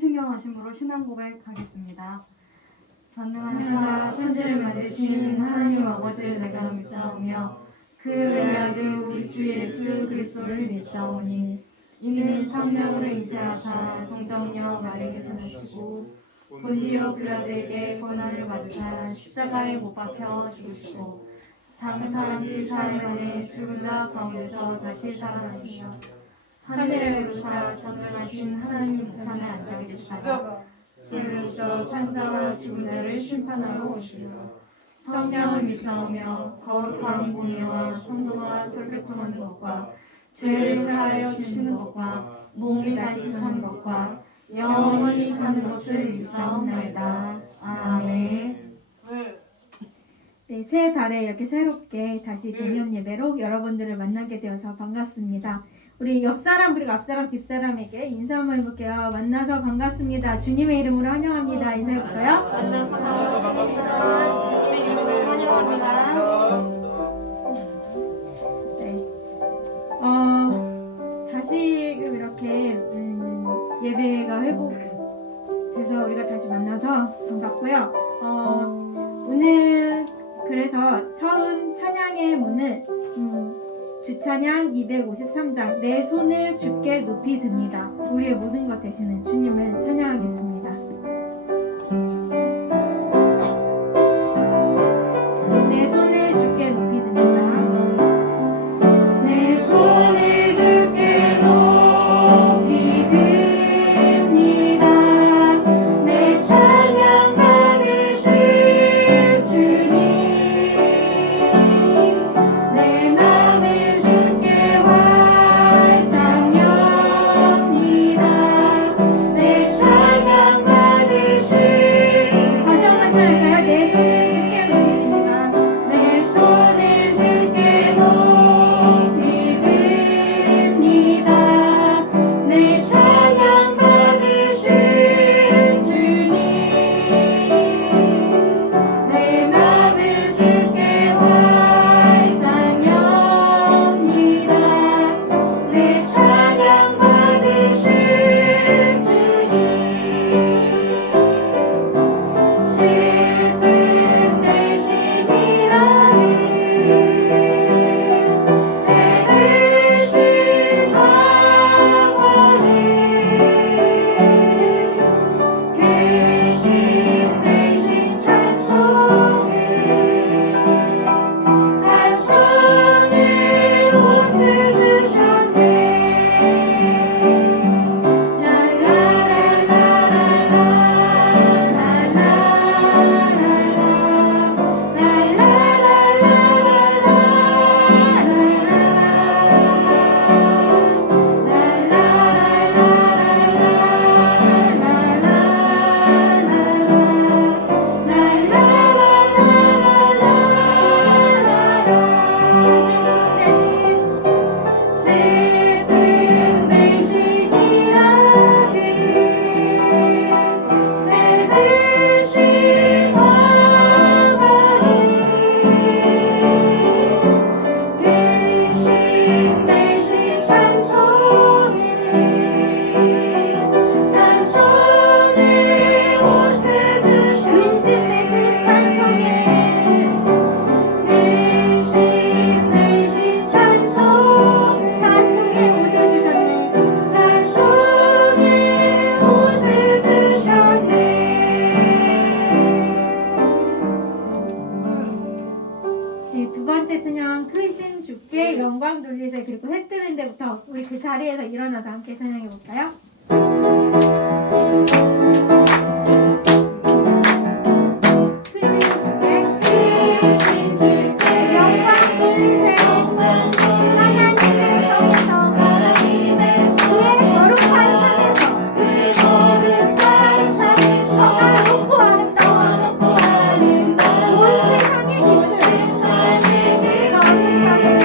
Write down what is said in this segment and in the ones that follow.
성신경하심으로 신앙 고백하겠습니다. 전능하사 천지를 만드신 하나님 아버지를 내가 믿사오며 그 외아들 우리 주 예수 그리스도를 믿사오니 이는 성령으로 잉태하사 동정녀 마리아에게서 나시고 본디오 빌라도에게 고난을 받으사 십자가에 못 박혀 죽으시고 장사한 지 사흘 만에 죽은 자 가운데서 다시 살아나시며 하늘에 오르사 전능하신 하나님 우편에 앉아 계시다가 이로써 산자와 죽은 자를 심판하러 오시리라. 성령을 믿사오며 거룩한 공의와 성도와 설교통하는 것과 죄를 사하여 주시는 것과 몸이 다시 사는 것과 영원히 사는 것을 믿사옵나이다. 아멘. 네, 새 달에 이렇게 새롭게 다시 대면 예배로 여러분들을 만나게 되어서 반갑습니다. 우리 옆사람 그리고 앞사람 뒷사람에게 인사 한번 해볼게요. 만나서 반갑습니다. 주님의 이름으로 환영합니다. 인사해볼까요? 만나서 반갑습니다. 주님의 이름으로 환영합니다. 네. 다시금 이렇게 예배가 회복돼서 우리가 다시 만나서 반갑고요. 오늘 그래서 처음 찬양의 문을 주찬양 253장 내 손을 주께 높이 듭니다. 우리의 모든 것 되시는 주님을 찬양하겠습니다. 내 손을 주께 높이 듭니다. 내 손을 주께 높이 듭니다. 내 찬양 받으실 주님 내 맘을 주께 활짝 엽니다. 내 찬양 받으실 다시 한번 찬양할까요? 내 손을 주께 높이 듭니다. 내 손을 주께 높이 듭니다. 내 찬양 받으실 주님 내 맘을 주께 활짝 엽니다. 내 찬양 받으실 주님 슬픔 대신이라니 제 대신 방언을 귀신 대신 찬송을 찬송의 옷을 주셨네. 슬픔 대신이라니 제 대신 왕관을 귀신 대신 찬송을 찬송의 옷을 주신 근심 대신 찬송을 귀신 대신 찬송을 찬송의 옷을 주셨네. 찬송의 옷을 주셨네. 네, 두 번째 찬양 크신 주께 영광 돌리세 그리고 해 뜨는 데부터 우리 그 자리에서 일어나서 함께 찬양해 볼까요? 크신 주께 영광 돌리세 하나님의 성에서 그의 거룩한 산에서 저가 높고 아름다워 온 세상의 기운을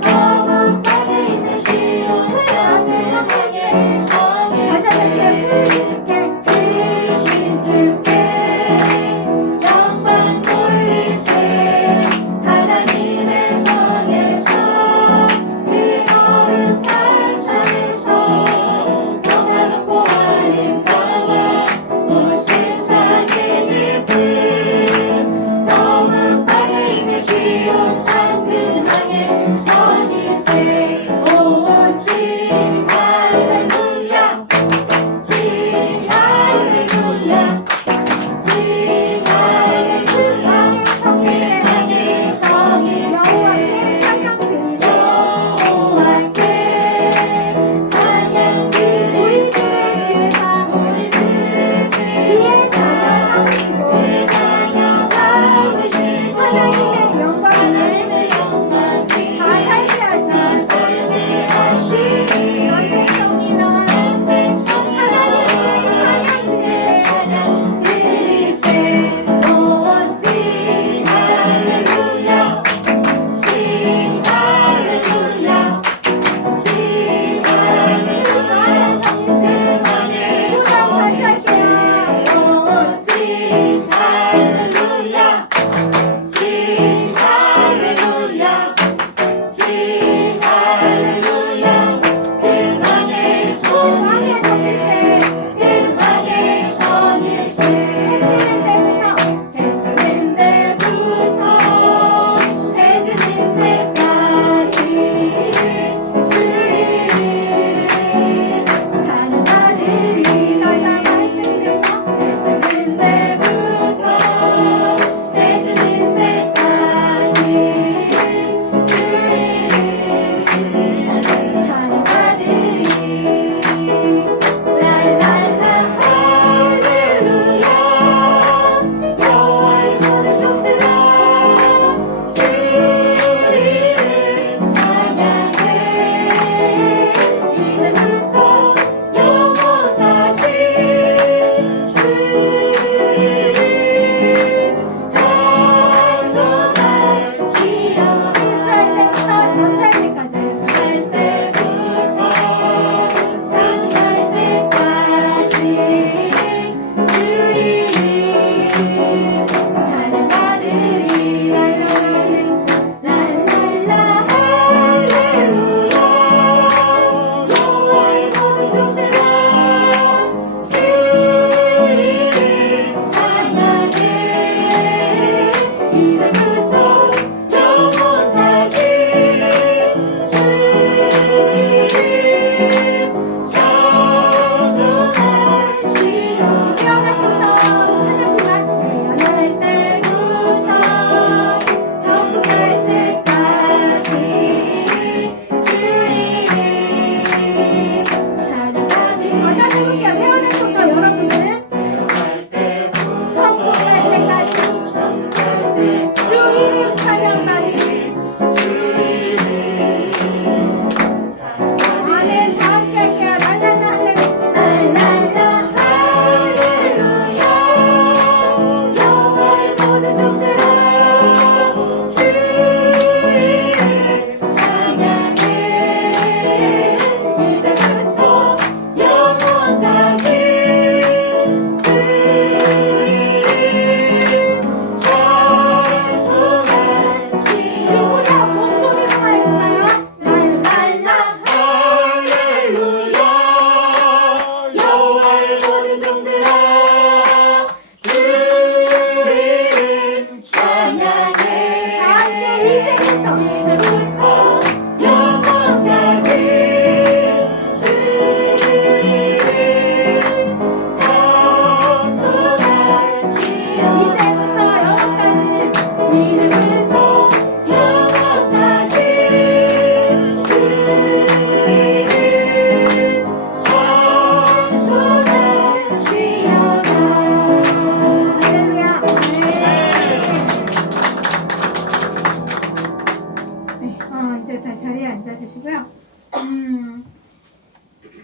저문방에 있는 시온 다시 한번 크신 주께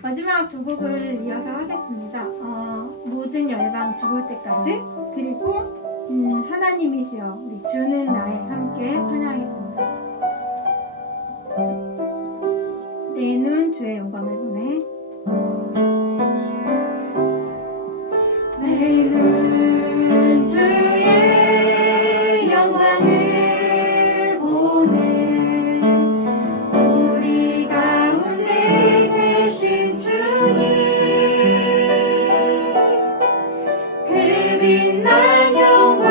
마지막 두 곡을 이어서 하겠습니다. 모든 열방 죽을 때까지, 그리고 하나님이시여 우리 주는 나에 함께 찬양하겠습니다. 내 눈 주의 영광을 보내. 내 눈 주의 영광을 보내. 우리 가운데 계신 주님, 그 빛난 영광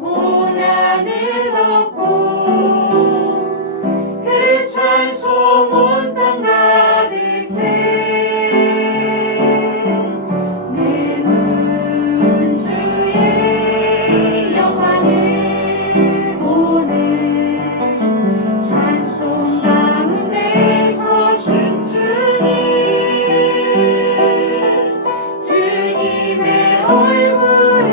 온 하늘 덮고, 그 찬송 온 땅 가득해. 내 눈 주의 영광을 보내. 찬송 가운데 서신 주님, 주님의 얼굴을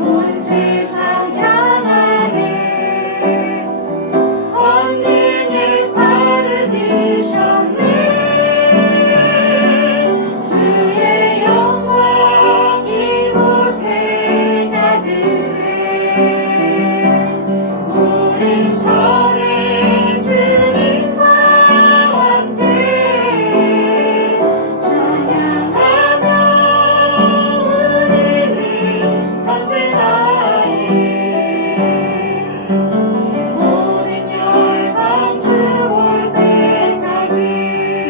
온 세상 향하네. 권능의 발을 드셨네. 주의 영광 이곳에 가득해. 우리 손에 주님과 함께 찬양하며 우리는 전진하리. 모든 열방 주 볼 때까지.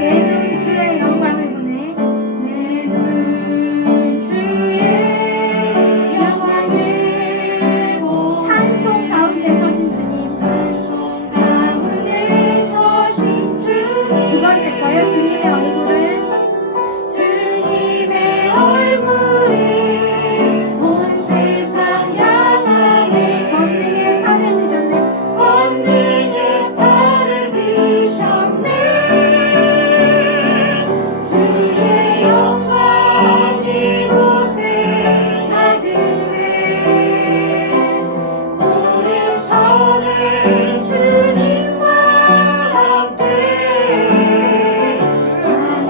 내 눈 주의 영광을 보내. 내 눈 주의 영광을 보내. 찬송 가운데 서신 주님. 찬송 가운데 서신 주님. 두 번째 거요. 주님의 얼굴을 주님의 얼굴이 온 세상 향하네. 권능의 팔을 드셨네. 권능의 발을 드셨네. 주의 영광 이곳에 가득해. 우리 손에 주님과 함께 찬양하며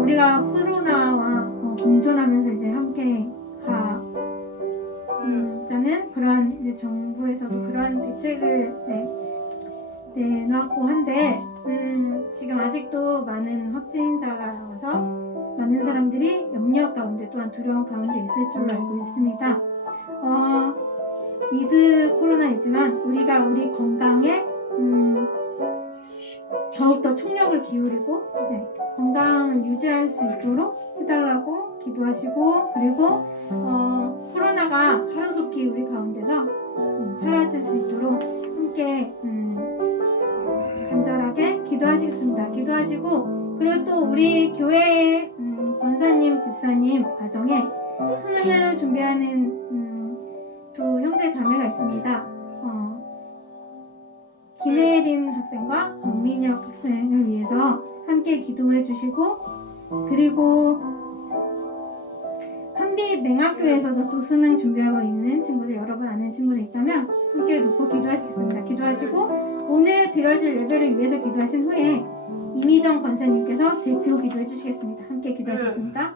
우리가 코로나와 공존하면서 이제 함께 가자는 그런 이제 정부에서도 그런 대책을 내놨고 한데 지금 아직도 많은 확진자가 나와서 많은 사람들이 염려 가운데 또한 두려움 가운데 있을 줄로 알고 있습니다. 위드 코로나이지만 우리가 우리 건강에 더욱더 총력을 기울이고 건강을 유지할 수 있도록 해달라고 기도하시고, 그리고 코로나가 하루속히 우리 가운데서 사라질 수 있도록 함께 간절하게 기도하시겠습니다. 기도하시고, 그리고 또 우리 교회의 권사님, 집사님 가정에 수능을 준비하는 두 형제 자매가 있습니다. 김혜린 학생과 박민혁 학생을 위해서 함께 기도해 주시고, 그리고 한빛맹학교에서도 또 수능 준비하고 있는 친구들, 여러분 아는 친구들 있다면 함께 놓고 기도하시겠습니다. 기도하시고 오늘 드려질 예배를 위해서 기도하신 후에 이미정 권사님께서 대표 기도해 주시겠습니다. 함께 기도하셨습니다.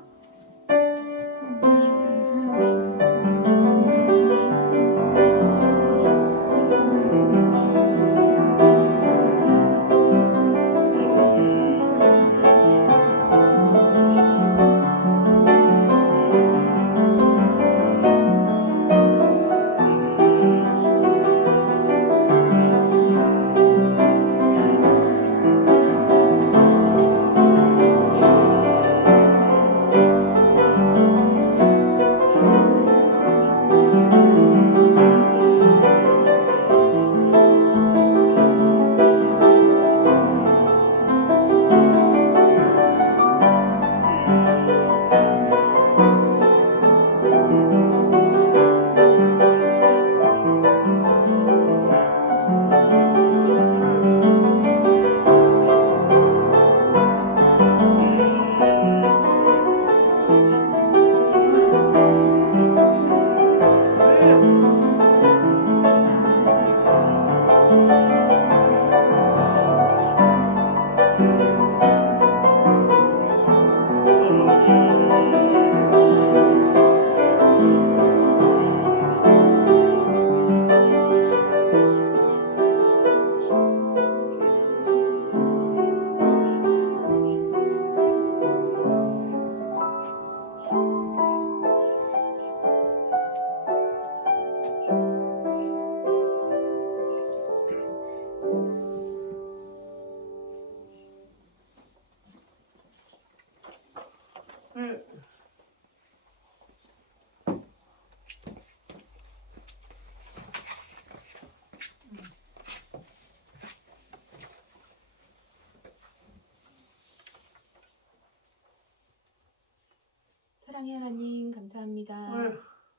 사랑의 하나님 감사합니다.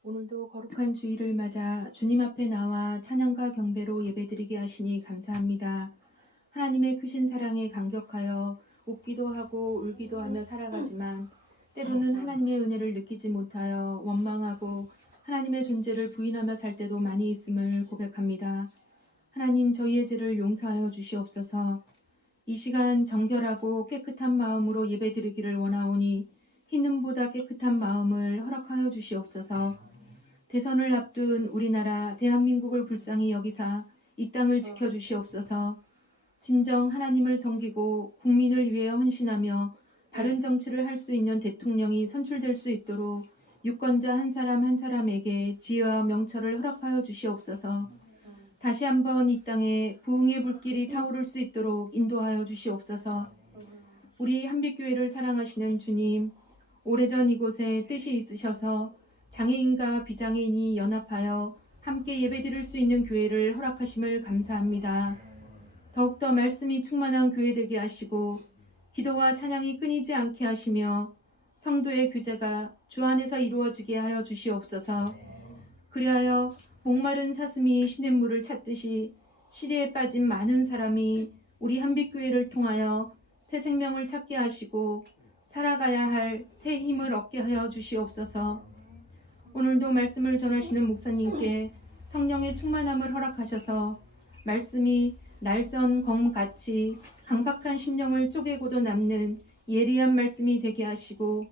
오늘도 거룩한 주일을 맞아 주님 앞에 나와 찬양과 경배로 예배드리게 하시니 감사합니다. 하나님의 크신 사랑에 감격하여 웃기도 하고 울기도 하며 살아가지만 때로는 하나님의 은혜를 느끼지 못하여 원망하고 하나님의 존재를 부인하며 살 때도 많이 있음을 고백합니다. 하나님, 저희의 죄를 용서하여 주시옵소서. 이 시간 정결하고 깨끗한 마음으로 예배드리기를 원하오니 흰눈보다 깨끗한 마음을 허락하여 주시옵소서. 대선을 앞둔 우리나라 대한민국을 불쌍히 여기사 이 땅을 지켜주시옵소서. 진정 하나님을 섬기고 국민을 위해 헌신하며 바른 정치를 할 수 있는 대통령이 선출될 수 있도록 유권자 한 사람 한 사람에게 지혜와 명철을 허락하여 주시옵소서. 다시 한번 이 땅에 부흥의 불길이 타오를 수 있도록 인도하여 주시옵소서. 우리 한빛교회를 사랑하시는 주님, 오래전 이곳에 뜻이 있으셔서 장애인과 비장애인이 연합하여 함께 예배드릴 수 있는 교회를 허락하심을 감사합니다. 더욱더 말씀이 충만한 교회 되게 하시고 기도와 찬양이 끊이지 않게 하시며 성도의 교제가 주 안에서 이루어지게 하여 주시옵소서. 그리하여 목마른 사슴이 시냇물을 찾듯이 시대에 빠진 많은 사람이 우리 한빛교회를 통하여 새 생명을 찾게 하시고 살아가야 할 새 힘을 얻게 하여 주시옵소서. 오늘도 말씀을 전하시는 목사님께 성령의 충만함을 허락하셔서 말씀이 날선 검같이 강박한 심령을 쪼개고도 남는 예리한 말씀이 되게 하시고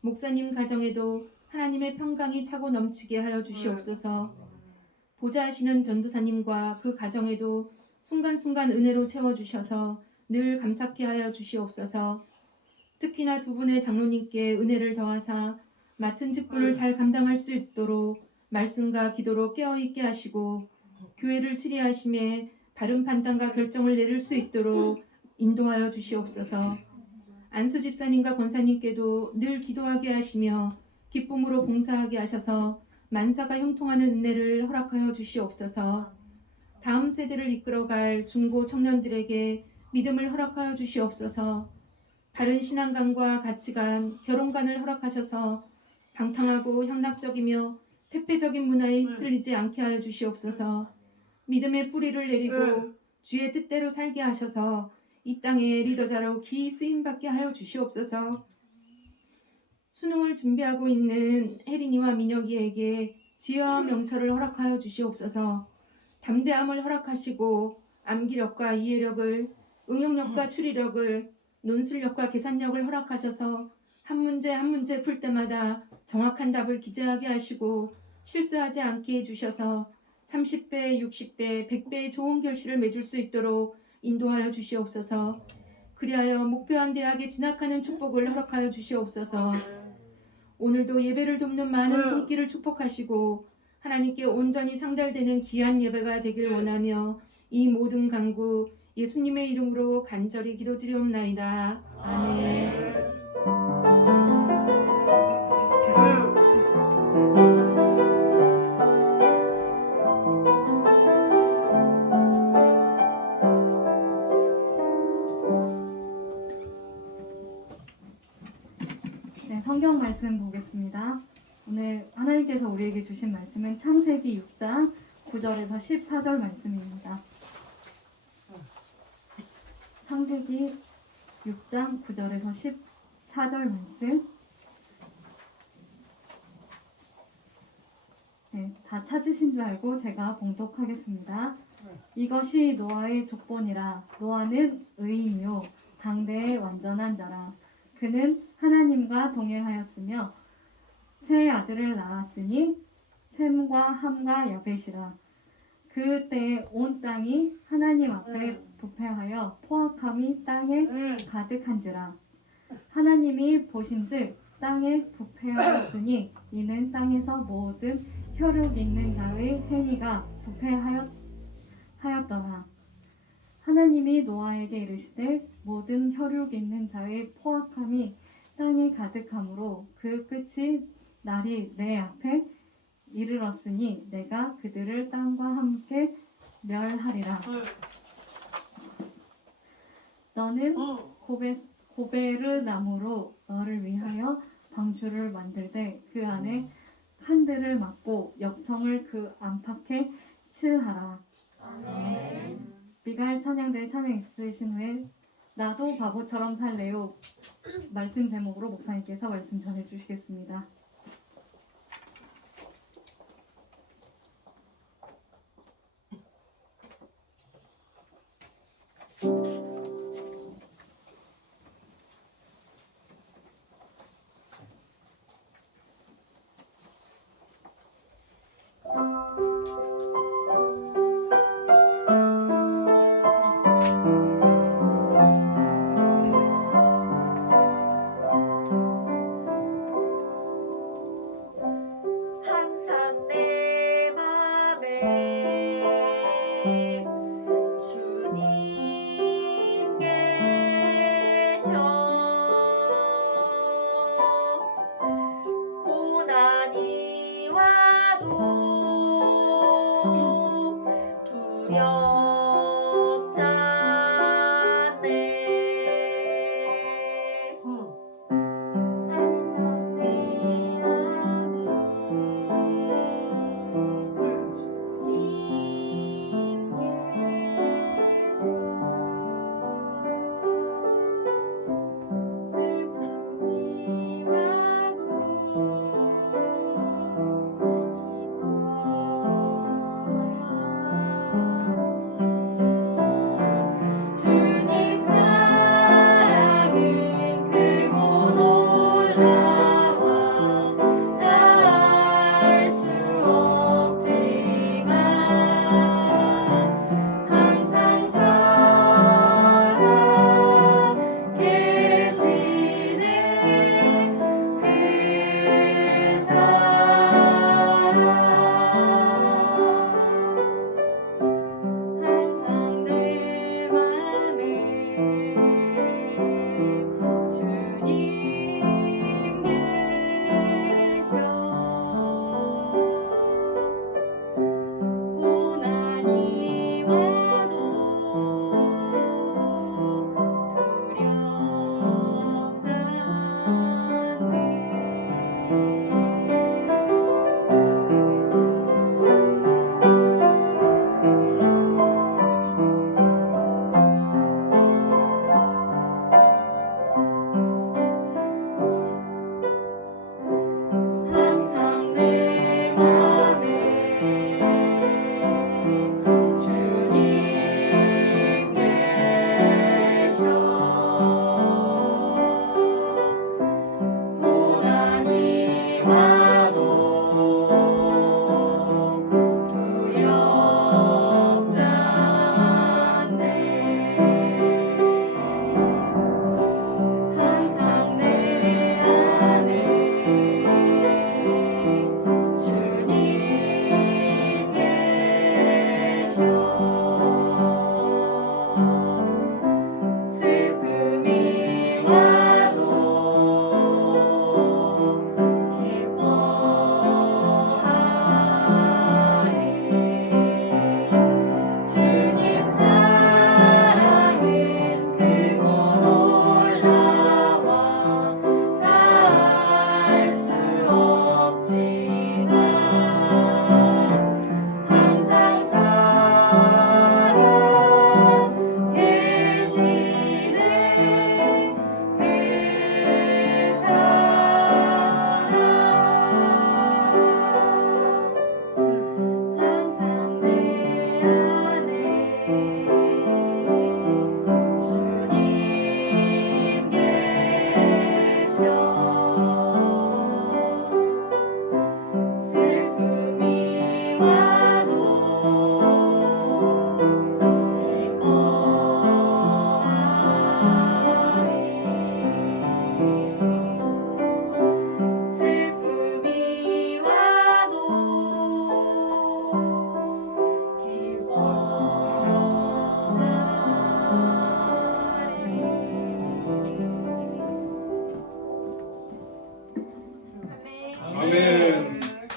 목사님 가정에도 하나님의 평강이 차고 넘치게 하여 주시옵소서. 보좌하시는 전도사님과 그 가정에도 순간순간 은혜로 채워주셔서 늘 감사케 하여 주시옵소서. 특히나 두 분의 장로님께 은혜를 더하사 맡은 직분을 잘 감당할 수 있도록 말씀과 기도로 깨어있게 하시고 교회를 치리하심에 바른 판단과 결정을 내릴 수 있도록 인도하여 주시옵소서. 안수 집사님과 권사님께도 늘 기도하게 하시며 기쁨으로 봉사하게 하셔서 만사가 형통하는 은혜를 허락하여 주시옵소서. 다음 세대를 이끌어갈 중고 청년들에게 믿음을 허락하여 주시옵소서. 바른 신앙관과 가치관, 결혼관을 허락하셔서 방탕하고 향락적이며 퇴폐적인 문화에 휩쓸리지 않게 하여 주시옵소서. 믿음의 뿌리를 내리고 주의 뜻대로 살게 하셔서 이 땅의 리더자로 기이 쓰임받게 하여 주시옵소서. 수능을 준비하고 있는 혜린이와 민혁이에게 지혜와 명철을 허락하여 주시옵소서. 담대함을 허락하시고 암기력과 이해력을, 응용력과 추리력을, 논술력과 계산력을 허락하셔서 한 문제 한 문제 풀 때마다 정확한 답을 기재하게 하시고 실수하지 않게 해주셔서 30배, 60배, 100배의 좋은 결실을 맺을 수 있도록 인도하여 주시옵소서. 그리하여 목표한 대학에 진학하는 축복을 허락하여 주시옵소서. 오늘도 예배를 돕는 많은 손길을 축복하시고 하나님께 온전히 상달되는 귀한 예배가 되길 원하며 이 모든 간구 예수님의 이름으로 간절히 기도드리옵나이다. 아멘. 네, 성경 말씀 보겠습니다. 오늘 하나님께서 우리에게 주신 말씀은 창세기 6장 9절에서 14절 말씀입니다. 창세기 6장 9절에서 14절 말씀. 네, 다 찾으신 줄 알고 제가 봉독하겠습니다. 이것이 노아의 족본이라. 노아는 의인이요 당대의 완전한 자라. 그는 하나님과 동행하였으며 세 아들을 낳았으니 셈과 함과 야벳이라. 그때에 온 땅이 하나님 앞에 부패하여 포악함이 땅에 가득한지라. 하나님이 보신즉 땅에 부패하였으니 이는 땅에서 모든 혈육 있는 자의 행위가 부패하였더라. 하나님이 노아에게 이르시되 모든 혈육 있는 자의 포악함이 땅에 가득하므로 그 끝이 날이 내 앞에 이르렀으니 내가 그들을 땅과 함께 멸하리라. 너는 고베르 나무로 너를 위하여 방주를 만들되 그 안에 칸들을 막고 역청을 그 안팎에 칠하라. 아멘. 미가엘 찬양대 찬양 있으신 후에 나도 바보처럼 살래요 말씀 제목으로 목사님께서 말씀 전해주시겠습니다.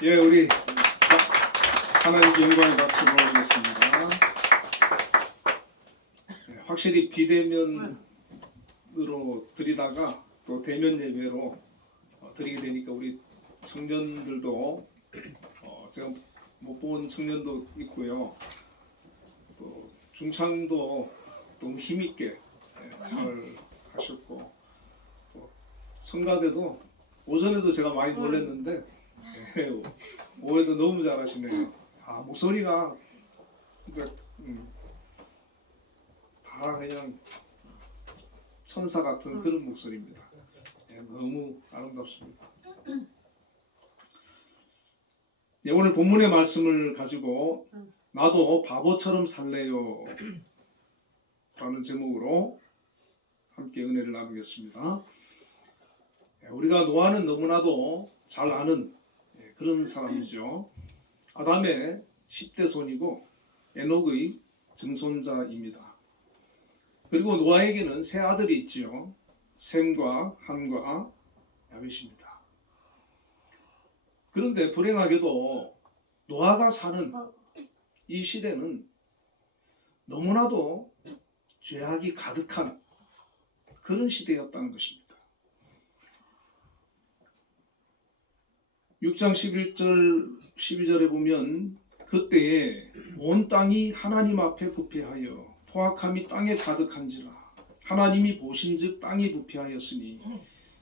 예, 우리 하나님께 영광의 박수를 올리겠습니다. 예, 확실히 비대면으로 드리다가 또 대면 예배로 드리게 되니까 우리 청년들도 제가 못 본 청년도 있고요. 또 중창도 너무 힘있게 잘 하셨고 또 성가대도 오전에도 제가 많이 놀랐는데 오후에도 너무 잘하시네요. 아, 목소리가 진짜 다 그냥 천사 같은 그런 목소리입니다. 너무 아름답습니다. 오늘 본문의 말씀을 가지고 나도 바보처럼 살래요 라는 제목으로 함께 은혜를 나누겠습니다. 우리가 노아는 너무나도 잘 아는 그런 사람이죠. 아담의 10대 손이고 에녹의 증손자입니다. 그리고 노아에게는 세 아들이 있지요. 셈과 함과 야벳입니다. 그런데 불행하게도 노아가 사는 이 시대는 너무나도 죄악이 가득한 그런 시대였다는 것입니다. 6장 11절 12절에 보면 그때에 온 땅이 하나님 앞에 부패하여 포악함이 땅에 가득한지라 하나님이 보신즉 땅이 부패하였으니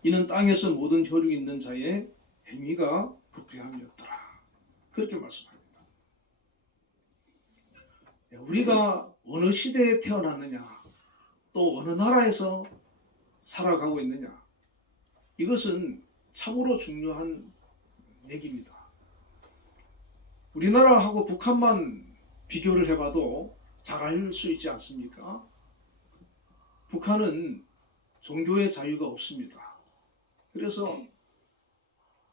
이는 땅에서 모든 혈육 있는 자의 행위가 부패함이었더라. 그렇게 말씀합니다. 우리가 어느 시대에 태어났느냐 또 어느 나라에서 살아가고 있느냐 이것은 참으로 중요한 얘기입니다. 우리나라하고 북한만 비교를 해봐도 잘 알 수 있지 않습니까? 북한은 종교의 자유가 없습니다. 그래서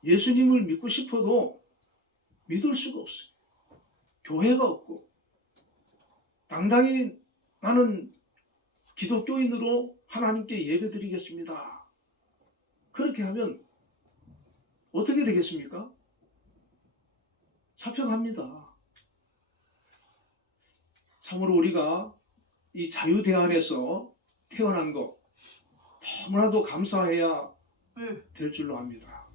예수님을 믿고 싶어도 믿을 수가 없어요. 교회가 없고 당당히 나는 기독교인으로 하나님께 예배드리겠습니다. 그렇게 하면 어떻게 되겠습니까? 잡혀갑니다. 참으로 우리가 이 자유대 안에서 태어난 것 너무나도 감사해야 될 줄로 압니다.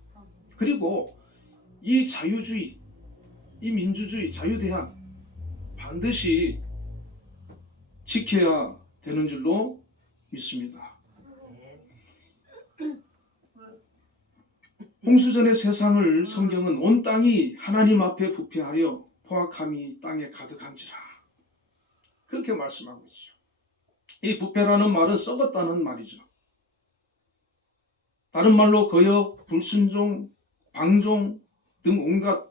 그리고 이 자유주의, 이 민주주의, 자유대안 반드시 지켜야 되는 줄로 믿습니다. 홍수전의 세상을 성경은 온 땅이 하나님 앞에 부패하여 포악함이 땅에 가득한지라 그렇게 말씀하고 있죠. 이 부패라는 말은 썩었다는 말이죠. 다른 말로 거역, 불순종, 방종 등 온갖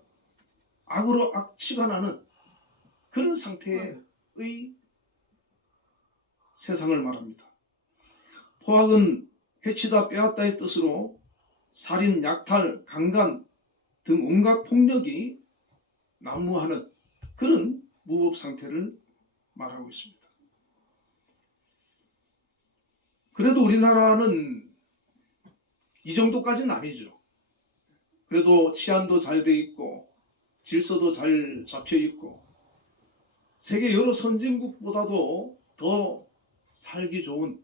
악으로 악취가 나는 그런 상태의 세상을 말합니다. 포악은 해치다 빼앗다의 뜻으로 살인, 약탈, 강간 등 온갖 폭력이 난무하는 그런 무법 상태를 말하고 있습니다. 그래도 우리나라는 이 정도까지는 아니죠. 그래도 치안도 잘 돼 있고 질서도 잘 잡혀 있고 세계 여러 선진국보다도 더 살기 좋은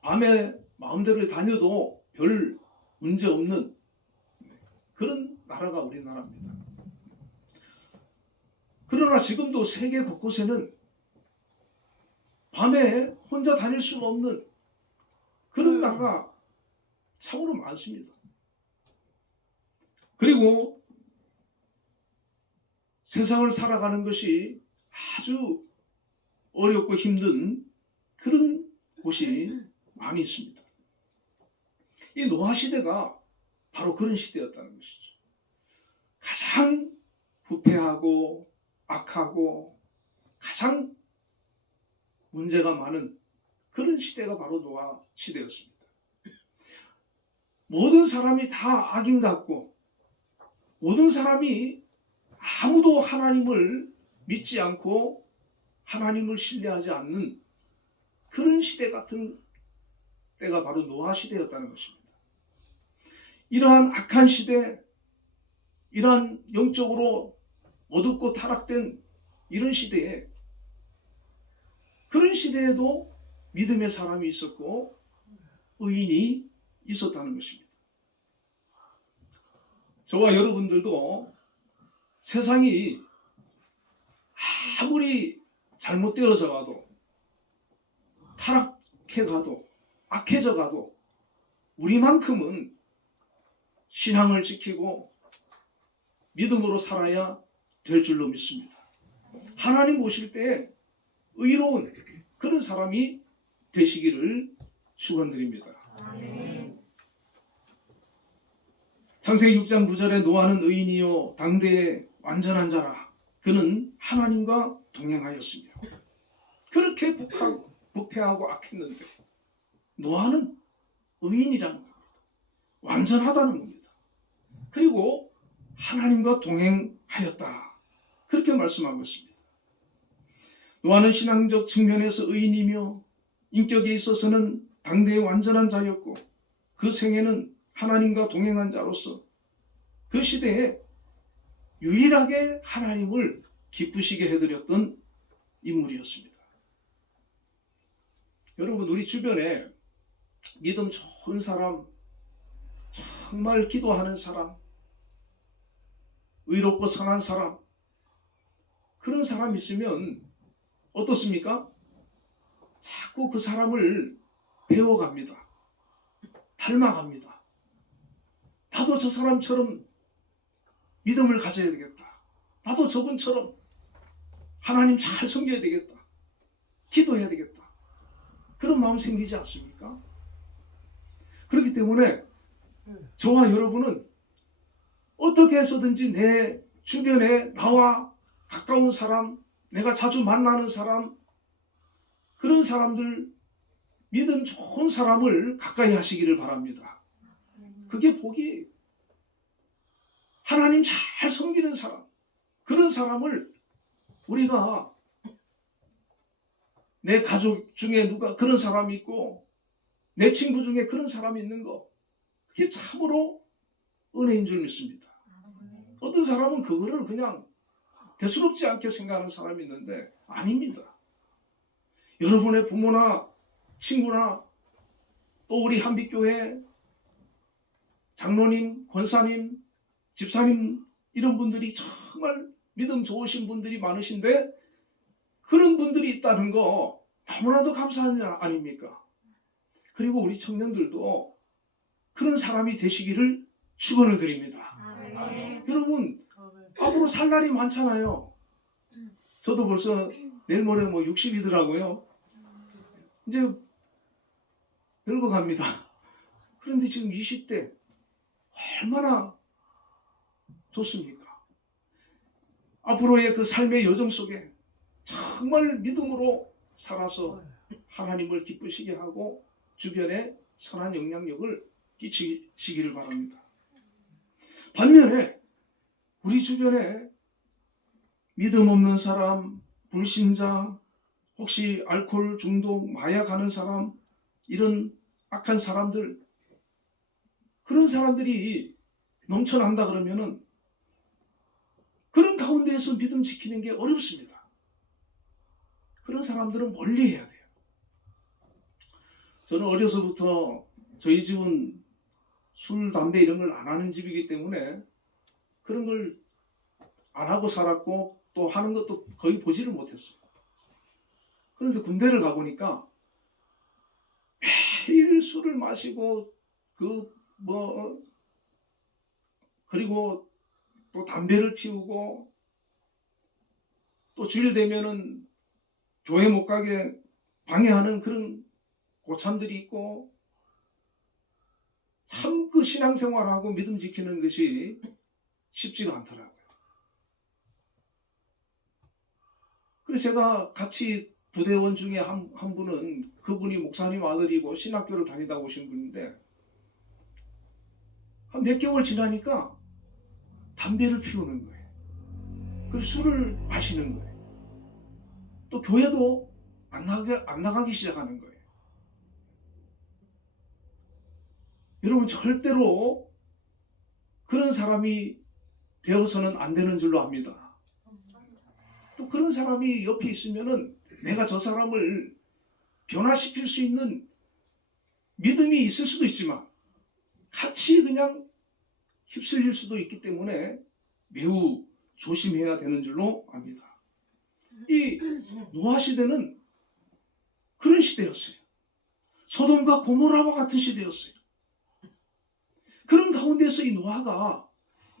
밤에 마음대로 다녀도 별 문제 없는 그런 나라가 우리나라입니다. 그러나 지금도 세계 곳곳에는 밤에 혼자 다닐 수가 없는 그런 나라가 참으로 많습니다. 그리고 세상을 살아가는 것이 아주 어렵고 힘든 그런 곳이 많이 있습니다. 이 노아 시대가 바로 그런 시대였다는 것이죠. 가장 부패하고 악하고 가장 문제가 많은 그런 시대가 바로 노아 시대였습니다. 모든 사람이 다 악인 같고 모든 사람이 아무도 하나님을 믿지 않고 하나님을 신뢰하지 않는 그런 시대 같은 때가 바로 노아 시대였다는 것입니다. 이러한 악한 시대, 이러한 영적으로 어둡고 타락된 이런 시대에, 그런 시대에도 믿음의 사람이 있었고 의인이 있었다는 것입니다. 저와 여러분들도 세상이 아무리 잘못되어져 가도, 타락해 가도, 악해져 가도 우리만큼은 신앙을 지키고 믿음으로 살아야 될 줄로 믿습니다. 하나님 보실 때 의로운 그런 사람이 되시기를 축원드립니다. 아멘. 창세기 6장 9절에 노아는 의인이요 당대의 완전한 자라. 그는 하나님과 동행하였으며. 그렇게 부패하고 악했는데 노아는 의인이라는 겁니다. 완전하다는 겁니다. 그리고 하나님과 동행하였다. 그렇게 말씀하고 있습니다. 노아는 신앙적 측면에서 의인이며 인격에 있어서는 당대의 완전한 자였고 그 생애는 하나님과 동행한 자로서 그 시대에 유일하게 하나님을 기쁘시게 해드렸던 인물이었습니다. 여러분, 우리 주변에 믿음 좋은 사람, 정말 기도하는 사람, 의롭고 선한 사람, 그런 사람 있으면 어떻습니까? 자꾸 그 사람을 배워갑니다. 닮아갑니다. 나도 저 사람처럼 믿음을 가져야 되겠다. 나도 저분처럼 하나님 잘 섬겨야 되겠다. 기도해야 되겠다. 그런 마음 생기지 않습니까? 그렇기 때문에 저와 여러분은 어떻게 해서든지 내 주변에 나와 가까운 사람, 내가 자주 만나는 사람, 그런 사람들, 믿음 좋은 사람을 가까이 하시기를 바랍니다. 그게 복이에요. 하나님 잘 섬기는 사람, 그런 사람을 우리가, 내 가족 중에 누가 그런 사람이 있고 내 친구 중에 그런 사람이 있는 거, 그게 참으로 은혜인 줄 믿습니다. 어떤 사람은 그거를 그냥 대수롭지 않게 생각하는 사람이 있는데 아닙니다. 여러분의 부모나 친구나 또 우리 한빛교회 장로님, 권사님, 집사님, 이런 분들이 정말 믿음 좋으신 분들이 많으신데 그런 분들이 있다는 거 너무나도 감사한 일 아닙니까? 그리고 우리 청년들도 그런 사람이 되시기를 축원을 드립니다. 아멘. 여러분, 앞으로 살 날이 많잖아요. 저도 벌써 내일 모레 60이더라고요. 이제 늙어갑니다. 그런데 지금 20대 얼마나 좋습니까? 앞으로의 그 삶의 여정 속에 정말 믿음으로 살아서 하나님을 기쁘시게 하고 주변에 선한 영향력을 끼치시기를 바랍니다. 반면에 우리 주변에 믿음 없는 사람, 불신자, 혹시 알코올 중독, 마약하는 사람, 이런 악한 사람들, 그런 사람들이 넘쳐난다 그러면은 그런 가운데에서 믿음 지키는 게 어렵습니다. 그런 사람들은 멀리 해야 돼요. 저는 어려서부터 저희 집은 술, 담배 이런 걸 안 하는 집이기 때문에 그런 걸 안 하고 살았고 또 하는 것도 거의 보지를 못했어요. 그런데 군대를 가보니까 매일 술을 마시고 그리고 또 담배를 피우고 또 주일 되면은 교회 못 가게 방해하는 그런 고참들이 있고, 참 그 신앙생활하고 믿음 지키는 것이 쉽지가 않더라고요. 그래서 제가 같이 부대원 중에 한 분은, 그분이 목사님 아들이고 신학교를 다니다 오신 분인데 한 몇 개월 지나니까 담배를 피우는 거예요. 그리고 술을 마시는 거예요. 또 교회도 안 나가기 시작하는 거예요. 여러분, 절대로 그런 사람이 되어서는 안 되는 줄로 압니다. 또 그런 사람이 옆에 있으면은 내가 저 사람을 변화시킬 수 있는 믿음이 있을 수도 있지만 같이 그냥 휩쓸릴 수도 있기 때문에 매우 조심해야 되는 줄로 압니다. 이 노아 시대는 그런 시대였어요. 소돔과 고모라와 같은 시대였어요. 그런 가운데서 이 노아가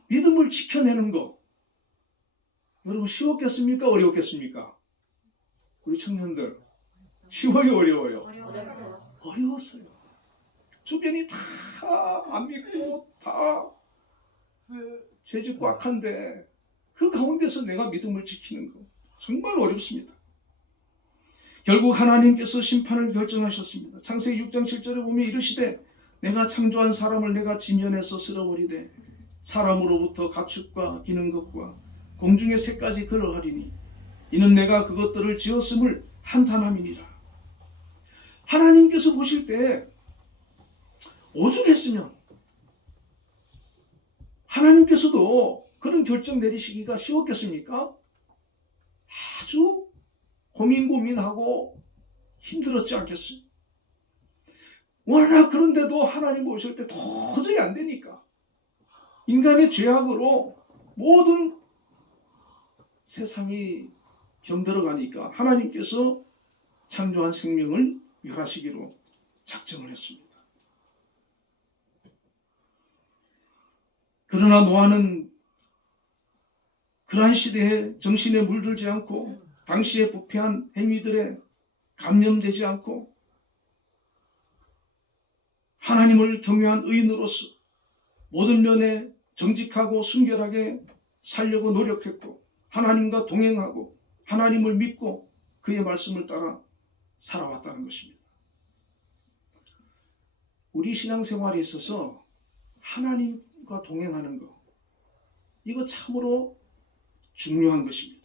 믿음을 지켜내는 거 여러분 쉬웠겠습니까? 어려웠겠습니까? 우리 청년들 쉬워요? 어려워요? 어려웠어요. 주변이 다 안 믿고 다 죄짓고 악한데 그 가운데서 내가 믿음을 지키는 거 정말 어렵습니다. 결국 하나님께서 심판을 결정하셨습니다. 창세기 6장 7절에 보면 이르시되 내가 창조한 사람을 내가 지면에서 쓸어버리되 사람으로부터 가축과 기는 것과 공중의 새까지 그러하리니 이는 내가 그것들을 지었음을 한탄함이니라. 하나님께서 보실 때 오죽했으면 하나님께서도 그런 결정 내리시기가 쉬웠겠습니까? 아주 고민하고 힘들었지 않겠어요? 워낙 그런데도 하나님 보실 때 도저히 안 되니까 인간의 죄악으로 모든 세상이 병들어가니까 하나님께서 창조한 생명을 멸하시기로 작정을 했습니다. 그러나 노아는 그러한 시대에 정신에 물들지 않고 당시의 부패한 행위들에 감염되지 않고 하나님을 경외한 의인으로서 모든 면에 정직하고 순결하게 살려고 노력했고 하나님과 동행하고 하나님을 믿고 그의 말씀을 따라 살아왔다는 것입니다. 우리 신앙생활에 있어서 하나님과 동행하는 것 이거 참으로 중요한 것입니다.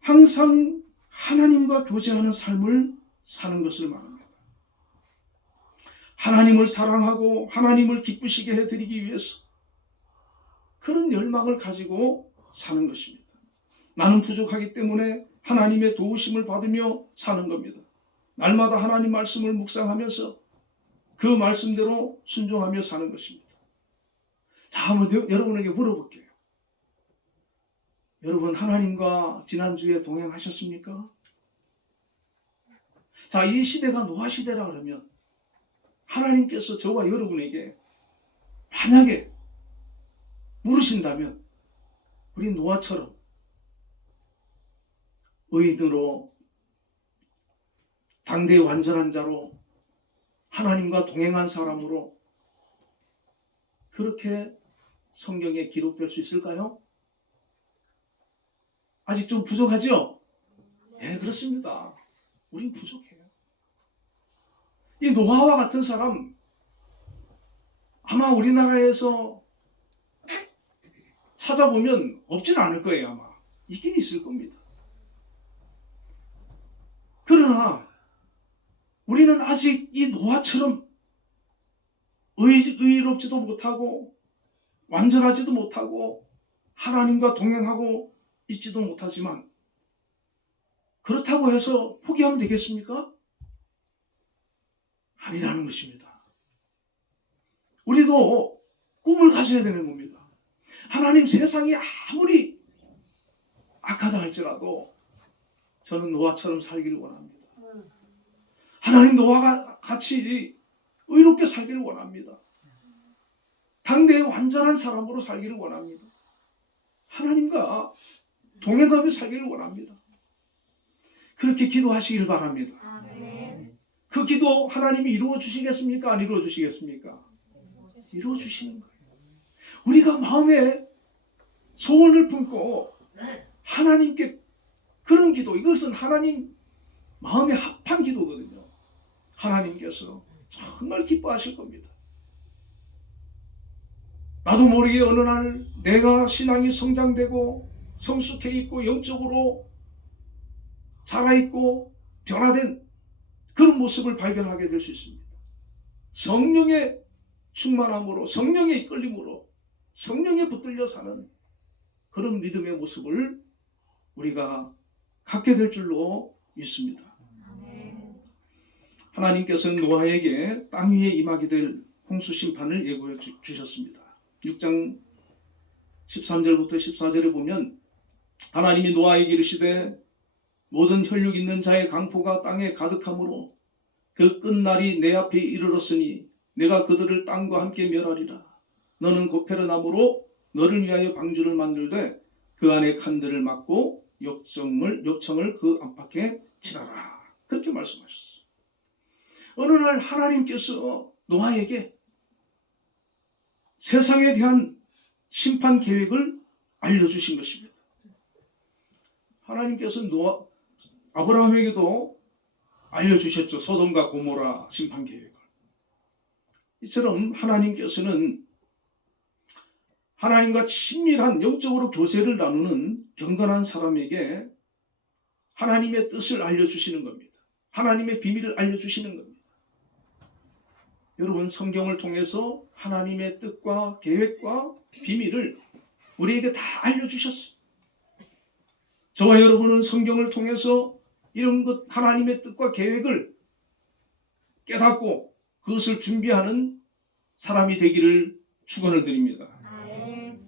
항상 하나님과 교제하는 삶을 사는 것을 말합니다. 하나님을 사랑하고 하나님을 기쁘시게 해드리기 위해서 그런 열망을 가지고 사는 것입니다. 나는 부족하기 때문에 하나님의 도우심을 받으며 사는 겁니다. 날마다 하나님 말씀을 묵상하면서 그 말씀대로 순종하며 사는 것입니다. 자, 한번 여러분에게 물어볼게요. 여러분 하나님과 지난주에 동행하셨습니까? 자, 이 시대가 노아 시대라 그러면 하나님께서 저와 여러분에게 만약에 물으신다면 우리 노아처럼 의인으로 당대의 완전한 자로 하나님과 동행한 사람으로 그렇게 성경에 기록될 수 있을까요? 아직 좀 부족하죠? 네, 그렇습니다. 우린 부족해요. 이 노아와 같은 사람 아마 우리나라에서 찾아보면 없진 않을 거예요. 아마 있긴 있을 겁니다. 그러나 우리는 아직 이 노아처럼 의롭지도 못하고 완전하지도 못하고 하나님과 동행하고 있지도 못하지만 그렇다고 해서 포기하면 되겠습니까? 아니라는 것입니다. 우리도 꿈을 가져야 되는 겁니다. 하나님 세상이 아무리 악하다 할지라도 저는 노아처럼 살기를 원합니다. 하나님 노아가 같이 의롭게 살기를 원합니다. 당대의 완전한 사람으로 살기를 원합니다. 하나님과 동행하며 살기를 원합니다. 그렇게 기도하시길 바랍니다. 아멘. 그 기도 하나님이 이루어 주시겠습니까? 안 이루어 주시겠습니까? 이루어 주시는 거예요. 우리가 마음에 소원을 품고 하나님께 그런 기도, 이것은 하나님 마음에 합한 기도거든요. 하나님께서 정말 기뻐하실 겁니다. 나도 모르게 어느 날 내가 신앙이 성장되고 성숙해 있고 영적으로 자라있고 변화된 그런 모습을 발견하게 될 수 있습니다. 성령의 충만함으로 성령의 이끌림으로 성령에 붙들려 사는 그런 믿음의 모습을 우리가 갖게 될 줄로 믿습니다. 하나님께서는 노아에게 땅 위에 임하게 될 홍수 심판을 예고해 주셨습니다. 6장 13절부터 14절에 보면 하나님이 노아에게 이르시되 모든 혈육 있는 자의 강포가 땅에 가득하므로 그 끝날이 내 앞에 이르렀으니 내가 그들을 땅과 함께 멸하리라. 너는 고페르나무로 너를 위하여 방주를 만들되 그 안에 칸들을 막고 욕청을 그 안팎에 칠하라. 그렇게 말씀하셨어요. 어느 날 하나님께서 노아에게 세상에 대한 심판 계획을 알려주신 것입니다. 하나님께서 아브라함에게도 알려주셨죠. 소돔과 고모라 심판 계획을. 이처럼 하나님께서는 하나님과 친밀한 영적으로 교제를 나누는 경건한 사람에게 하나님의 뜻을 알려주시는 겁니다. 하나님의 비밀을 알려주시는 겁니다. 여러분, 성경을 통해서 하나님의 뜻과 계획과 비밀을 우리에게 다 알려주셨어요. 저와 여러분은 성경을 통해서 이런 것 하나님의 뜻과 계획을 깨닫고 그것을 준비하는 사람이 되기를 축원을 드립니다.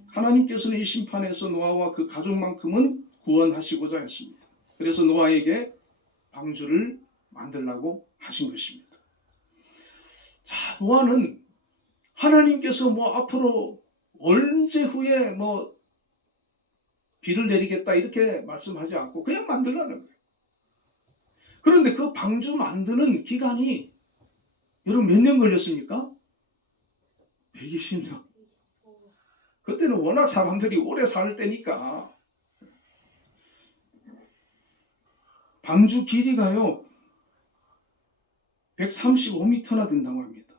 하나님께서는 이 심판에서 노아와 그 가족만큼은 구원하시고자 했습니다. 그래서 노아에게 방주를 만들라고 하신 것입니다. 자, 노아는 하나님께서 앞으로 언제 후에 비를 내리겠다 이렇게 말씀하지 않고 그냥 만들라는 거예요. 그런데 그 방주 만드는 기간이 여러분 몇 년 걸렸습니까? 120년. 그때는 워낙 사람들이 오래 살 때니까 방주 길이가요 135m나 된다고 합니다.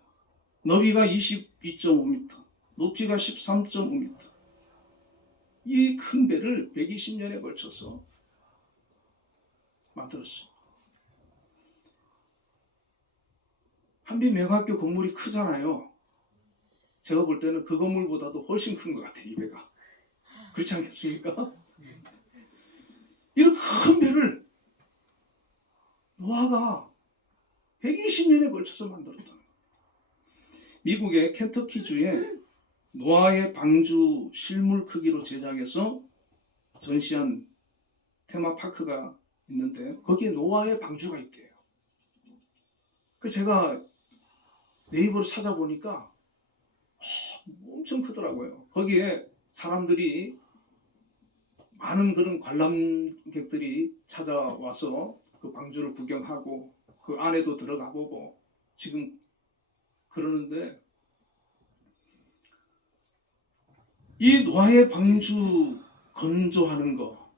너비가 22.5m, 높이가 13.5m. 이 큰 배를 120년에 걸쳐서 만들었어요. 한빛명학교 건물이 크잖아요. 제가 볼 때는 그 건물보다도 훨씬 큰 것 같아요, 이 배가. 그렇지 않겠습니까? 이런 큰 배를 노아가 120년에 걸쳐서 만들었다. 미국의 켄터키주에 노아의 방주 실물 크기로 제작해서 전시한 테마파크가 있는데 거기에 노아의 방주가 있대요. 그 제가 네이버를 찾아보니까 엄청 크더라고요. 거기에 사람들이 많은 그런 관람객들이 찾아와서 그 방주를 구경하고 그 안에도 들어가 보고 지금 그러는데 이 노아의 방주 건조하는 거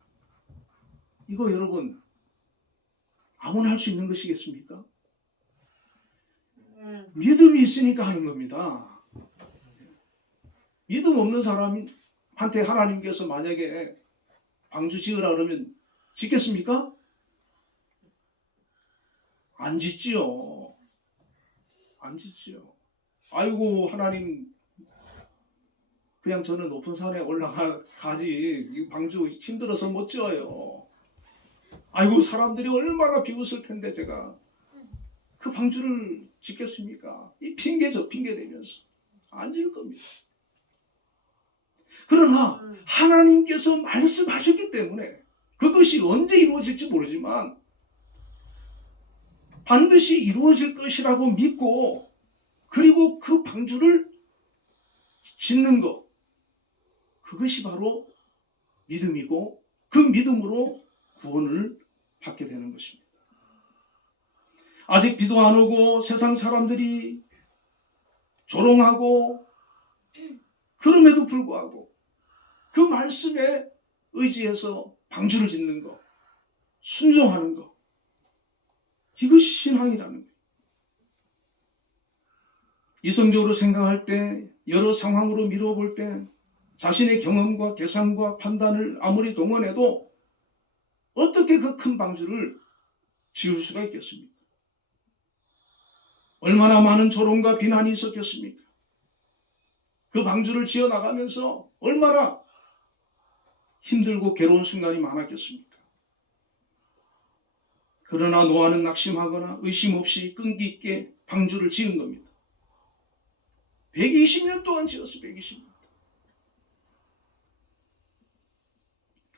이거 여러분 아무나 할 수 있는 것이겠습니까? 믿음이 있으니까 하는 겁니다. 믿음 없는 사람한테 하나님께서 만약에 방주 지으라 그러면 짓겠습니까? 안 짓지요. 안 짓지요. 아이고 하나님 그냥 저는 높은 산에 올라가지 이 방주 힘들어서 못 지어요. 아이고 사람들이 얼마나 비웃을 텐데 제가 그 방주를 짓겠습니까? 이 핑계죠. 핑계대면서 안 지을 겁니다. 그러나 하나님께서 말씀하셨기 때문에 그것이 언제 이루어질지 모르지만 반드시 이루어질 것이라고 믿고 그리고 그 방주를 짓는 것 그것이 바로 믿음이고 그 믿음으로 구원을 받게 되는 것입니다. 아직 비도 안 오고 세상 사람들이 조롱하고 그럼에도 불구하고 그 말씀에 의지해서 방주를 짓는 것, 순종하는 것 이것이 신앙이라는 거예요. 이성적으로 생각할 때 여러 상황으로 미뤄볼 때 자신의 경험과 계산과 판단을 아무리 동원해도 어떻게 그 큰 방주를 지을 수가 있겠습니까? 얼마나 많은 조롱과 비난이 있었겠습니까? 그 방주를 지어 나가면서 얼마나 힘들고 괴로운 순간이 많았겠습니까? 그러나 노아는 낙심하거나 의심 없이 끈기 있게 방주를 지은 겁니다. 120년 동안 지었어요. 120년.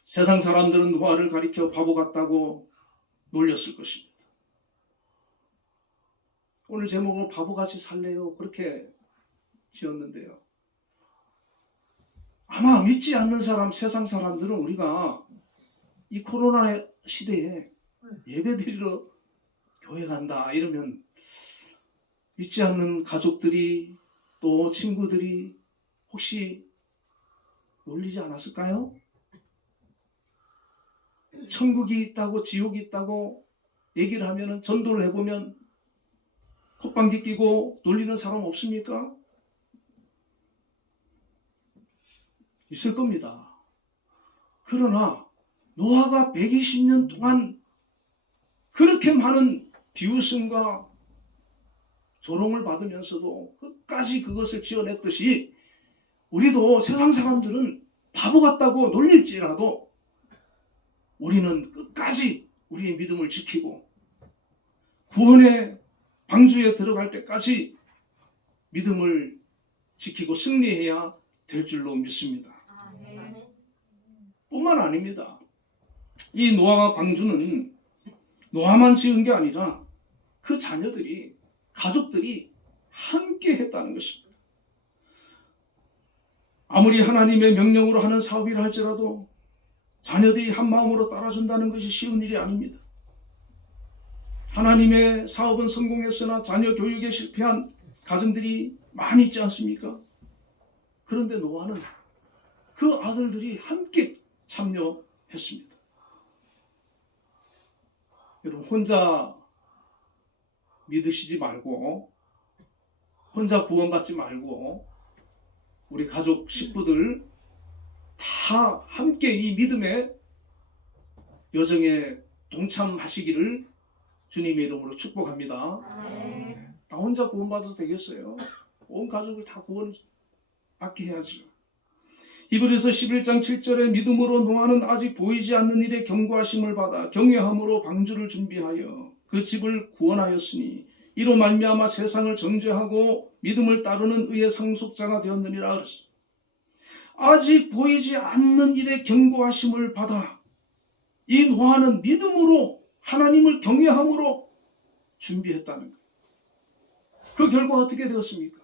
세상 사람들은 노아를 가리켜 바보 같다고 놀렸을 것입니다. 오늘 제목은 바보같이 살래요. 그렇게 지었는데요. 아마 믿지 않는 사람, 세상 사람들은 우리가 이 코로나 시대에 예배드리러 교회 간다 이러면 믿지 않는 가족들이 또 친구들이 혹시 놀리지 않았을까요? 천국이 있다고 지옥이 있다고 얘기를 하면은 전도를 해보면 콧방귀 끼고 놀리는 사람 없습니까? 있을 겁니다. 그러나 노아가 120년 동안 그렇게 많은 비웃음과 조롱을 받으면서도 끝까지 그것을 지어냈듯이 우리도 세상 사람들은 바보 같다고 놀릴지라도 우리는 끝까지 우리의 믿음을 지키고 구원의 방주에 들어갈 때까지 믿음을 지키고 승리해야 될 줄로 믿습니다. 뿐만 아닙니다. 이 노아와 방주는 노아만 지은 게 아니라 그 자녀들이, 가족들이 함께 했다는 것입니다. 아무리 하나님의 명령으로 하는 사업이라 할지라도 자녀들이 한 마음으로 따라준다는 것이 쉬운 일이 아닙니다. 하나님의 사업은 성공했으나 자녀 교육에 실패한 가정들이 많이 있지 않습니까? 그런데 노아는 그 아들들이 함께 참여했습니다. 여러분, 혼자 믿으시지 말고, 혼자 구원받지 말고, 우리 가족 식구들 다 함께 이 믿음의 여정에 동참하시기를 주님의 이름으로 축복합니다. 나 혼자 구원받아도 되겠어요? 온 가족을 다 구원받게 해야죠. 히브리서 11장 7절에 믿음으로 노아는 아직 보이지 않는 일에 경고하심을 받아 경외함으로 방주를 준비하여 그 집을 구원하였으니 이로 말미암아 세상을 정죄하고 믿음을 따르는 의의 상속자가 되었느니라 그랬어요. 아직 보이지 않는 일에 경고하심을 받아 이 노아는 믿음으로 하나님을 경외함으로 준비했다는 거예요. 그 결과 어떻게 되었습니까?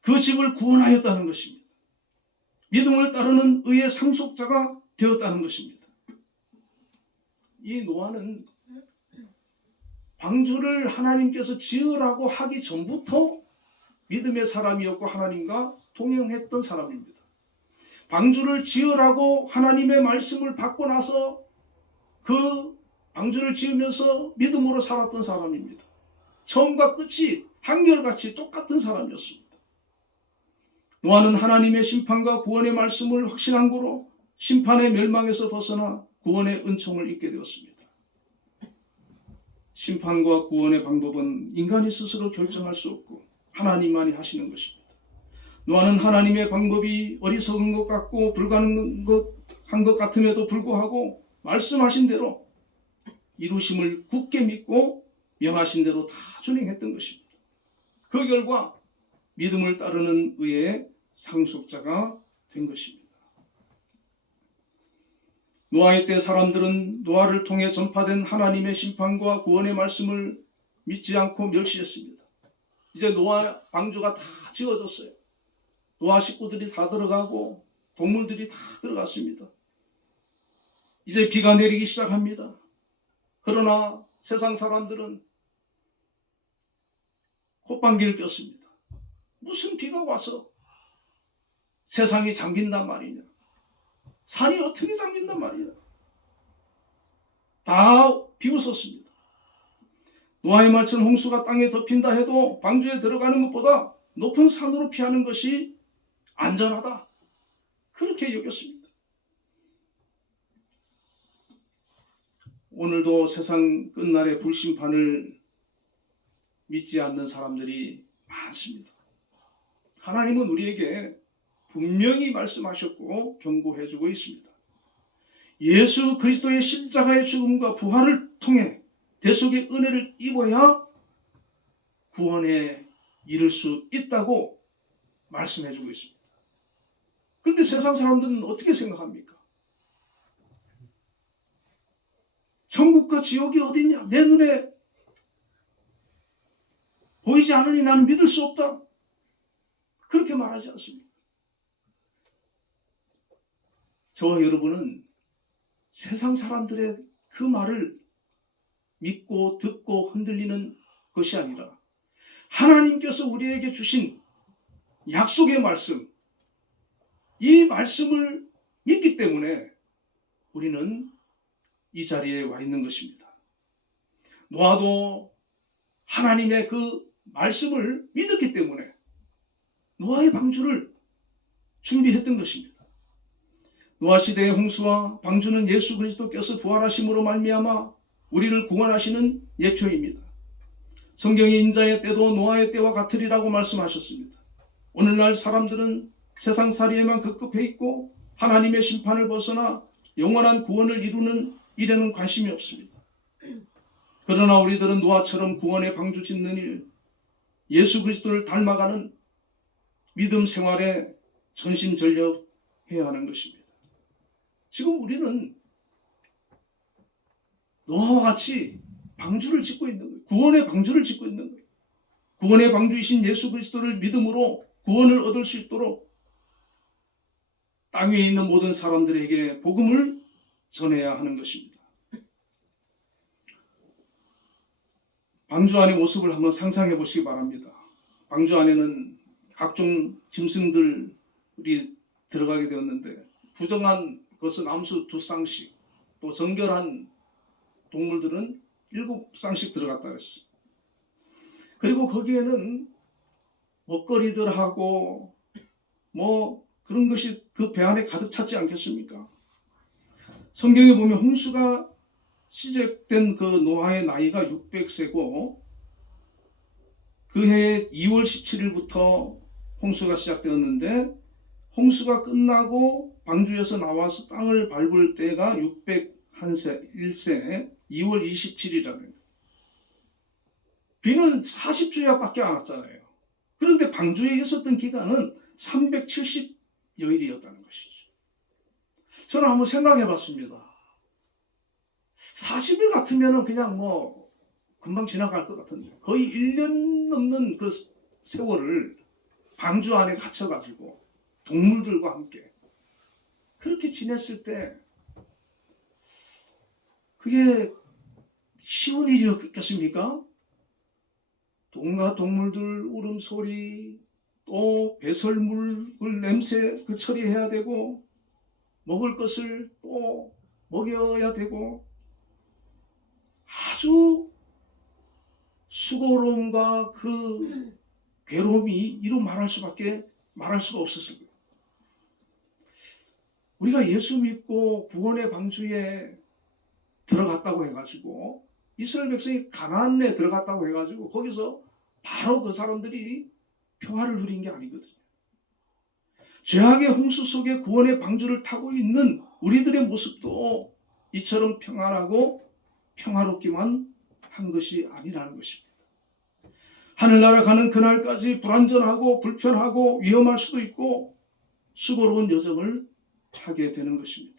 그 집을 구원하였다는 것입니다. 믿음을 따르는 의의 상속자가 되었다는 것입니다. 이 노아는 방주를 하나님께서 지으라고 하기 전부터 믿음의 사람이었고 하나님과 동행했던 사람입니다. 방주를 지으라고 하나님의 말씀을 받고 나서 그 방주를 지으면서 믿음으로 살았던 사람입니다. 처음과 끝이 한결같이 똑같은 사람이었습니다. 노아는 하나님의 심판과 구원의 말씀을 확신한 고로 심판의 멸망에서 벗어나 구원의 은총을 입게 되었습니다. 심판과 구원의 방법은 인간이 스스로 결정할 수 없고 하나님만이 하시는 것입니다. 노아는 하나님의 방법이 어리석은 것 같고 불가능한 것 같음에도 불구하고 말씀하신 대로 이루심을 굳게 믿고 명하신 대로 다 준행했던 것입니다. 그 결과 믿음을 따르는 의의 상속자가 된 것입니다. 노아의 때 사람들은 노아를 통해 전파된 하나님의 심판과 구원의 말씀을 믿지 않고 멸시했습니다. 이제 노아 방주가 다 지어졌어요. 노아 식구들이 다 들어가고 동물들이 다 들어갔습니다. 이제 비가 내리기 시작합니다. 그러나 세상 사람들은 콧방귀를 꼈습니다. 무슨 비가 와서 세상이 잠긴단 말이냐? 산이 어떻게 잠긴단 말이냐? 다 비웃었습니다. 노아의 말처럼 홍수가 땅에 덮인다 해도 방주에 들어가는 것보다 높은 산으로 피하는 것이 안전하다. 그렇게 여겼습니다. 오늘도 세상 끝날의 불심판을 믿지 않는 사람들이 많습니다. 하나님은 우리에게 분명히 말씀하셨고 경고해주고 있습니다. 예수 그리스도의 십자가의 죽음과 부활을 통해 대속의 은혜를 입어야 구원에 이를 수 있다고 말씀해주고 있습니다. 그런데 세상 사람들은 어떻게 생각합니까? 천국과 지옥이 어디냐? 내 눈에 보이지 않으니 나는 믿을 수 없다. 그렇게 말하지 않습니다. 저와 여러분은 세상 사람들의 그 말을 믿고 듣고 흔들리는 것이 아니라 하나님께서 우리에게 주신 약속의 말씀, 이 말씀을 믿기 때문에 우리는 이 자리에 와 있는 것입니다. 노아도 하나님의 그 말씀을 믿었기 때문에 노아의 방주를 준비했던 것입니다. 노아 시대의 홍수와 방주는 예수 그리스도께서 부활하심으로 말미암아 우리를 구원하시는 예표입니다. 성경의 인자의 때도 노아의 때와 같으리라고 말씀하셨습니다. 오늘날 사람들은 세상살이에만 급급해 있고 하나님의 심판을 벗어나 영원한 구원을 이루는 일에는 관심이 없습니다. 그러나 우리들은 노아처럼 구원의 방주 짓는 일, 예수 그리스도를 닮아가는 믿음 생활에 전심전력해야 하는 것입니다. 지금 우리는 노아와 같이 방주를 짓고 있는 거예요. 구원의 방주를 짓고 있는 거예요. 구원의 방주이신 예수 그리스도를 믿음으로 구원을 얻을 수 있도록 땅 위에 있는 모든 사람들에게 복음을 전해야 하는 것입니다. 방주 안의 모습을 한번 상상해 보시기 바랍니다. 방주 안에는 각종 짐승들이 들어가게 되었는데 부정한 것은 암수 2쌍씩, 또 정결한 동물들은 7쌍씩 들어갔다 그랬어요. 그리고 거기에는 먹거리들하고 뭐 그런 것이 그 배 안에 가득 찼지 않겠습니까? 성경에 보면 홍수가 시작된 그 노아의 나이가 600세고 그해 2월 17일부터 홍수가 시작되었는데 홍수가 끝나고 방주에서 나와서 땅을 밟을 때가 601세 2월 27일이라는 비는 40주야밖에 안 왔잖아요. 그런데 방주에 있었던 기간은 370여일이었다는 것이죠. 저는 한번 생각해 봤습니다. 40일 같으면 그냥 뭐 금방 지나갈 것 같은데 거의 1년 넘는 그 세월을 방주 안에 갇혀가지고 동물들과 함께 그렇게 지냈을 때 그게 쉬운 일이었겠습니까? 온갖 동물들 울음소리, 또 배설물 냄새 그 처리해야 되고 먹을 것을 또 먹여야 되고 아주 수고로움과 그 괴로움이 이루 말할 수가 없었을 거예요. 우리가 예수 믿고 구원의 방주에 들어갔다고 해가지고 이스라엘 백성이 가나안에 들어갔다고 해가지고 거기서 바로 그 사람들이 평화를 누린 게 아니거든요. 죄악의 홍수 속에 구원의 방주를 타고 있는 우리들의 모습도 이처럼 평안하고 평화롭기만 한 것이 아니라는 것입니다. 하늘나라 가는 그날까지 불안전하고 불편하고 위험할 수도 있고 수고로운 여정을 하게 되는 것입니다.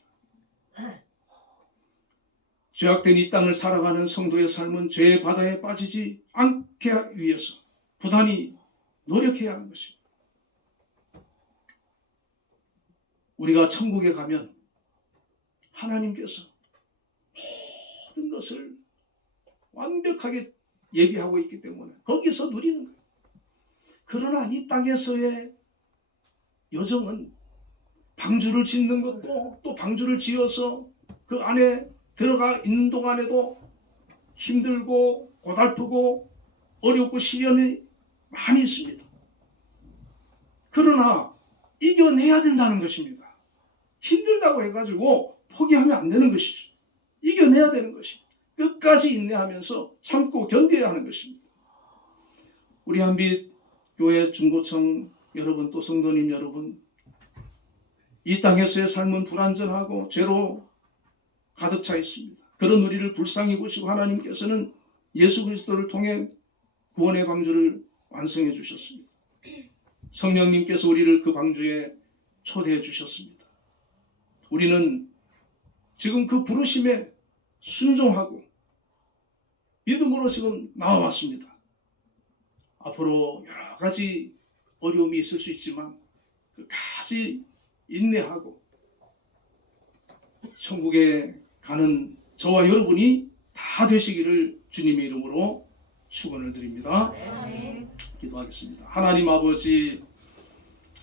죄악된 이 땅을 살아가는 성도의 삶은 죄의 바다에 빠지지 않게 하기 위해서 부단히 노력해야 하는 것입니다. 우리가 천국에 가면 하나님께서 모든 것을 완벽하게 예비하고 있기 때문에 거기서 누리는 거예요. 그러나 이 땅에서의 여정은 방주를 짓는 것도 또 방주를 지어서 그 안에 들어가 있는 동안에도 힘들고 고달프고 어렵고 시련이 많이 있습니다. 그러나 이겨내야 된다는 것입니다. 힘들다고 해가지고 포기하면 안 되는 것이죠. 이겨내야 되는 것입니다. 끝까지 인내하면서 참고 견뎌야 하는 것입니다. 우리 한빛 교회 중고청 여러분, 또 성도님 여러분, 이 땅에서의 삶은 불완전하고 죄로 가득 차 있습니다. 그런 우리를 불쌍히 보시고 하나님께서는 예수 그리스도를 통해 구원의 방주를 완성해 주셨습니다. 성령님께서 우리를 그 방주에 초대해 주셨습니다. 우리는 지금 그 부르심에 순종하고 믿음으로 지금 나와왔습니다. 앞으로 여러 가지 어려움이 있을 수 있지만 끝까지 인내하고 천국에 가는 저와 여러분이 다 되시기를 주님의 이름으로 축원을 드립니다. 아멘. 기도하겠습니다. 하나님 아버지,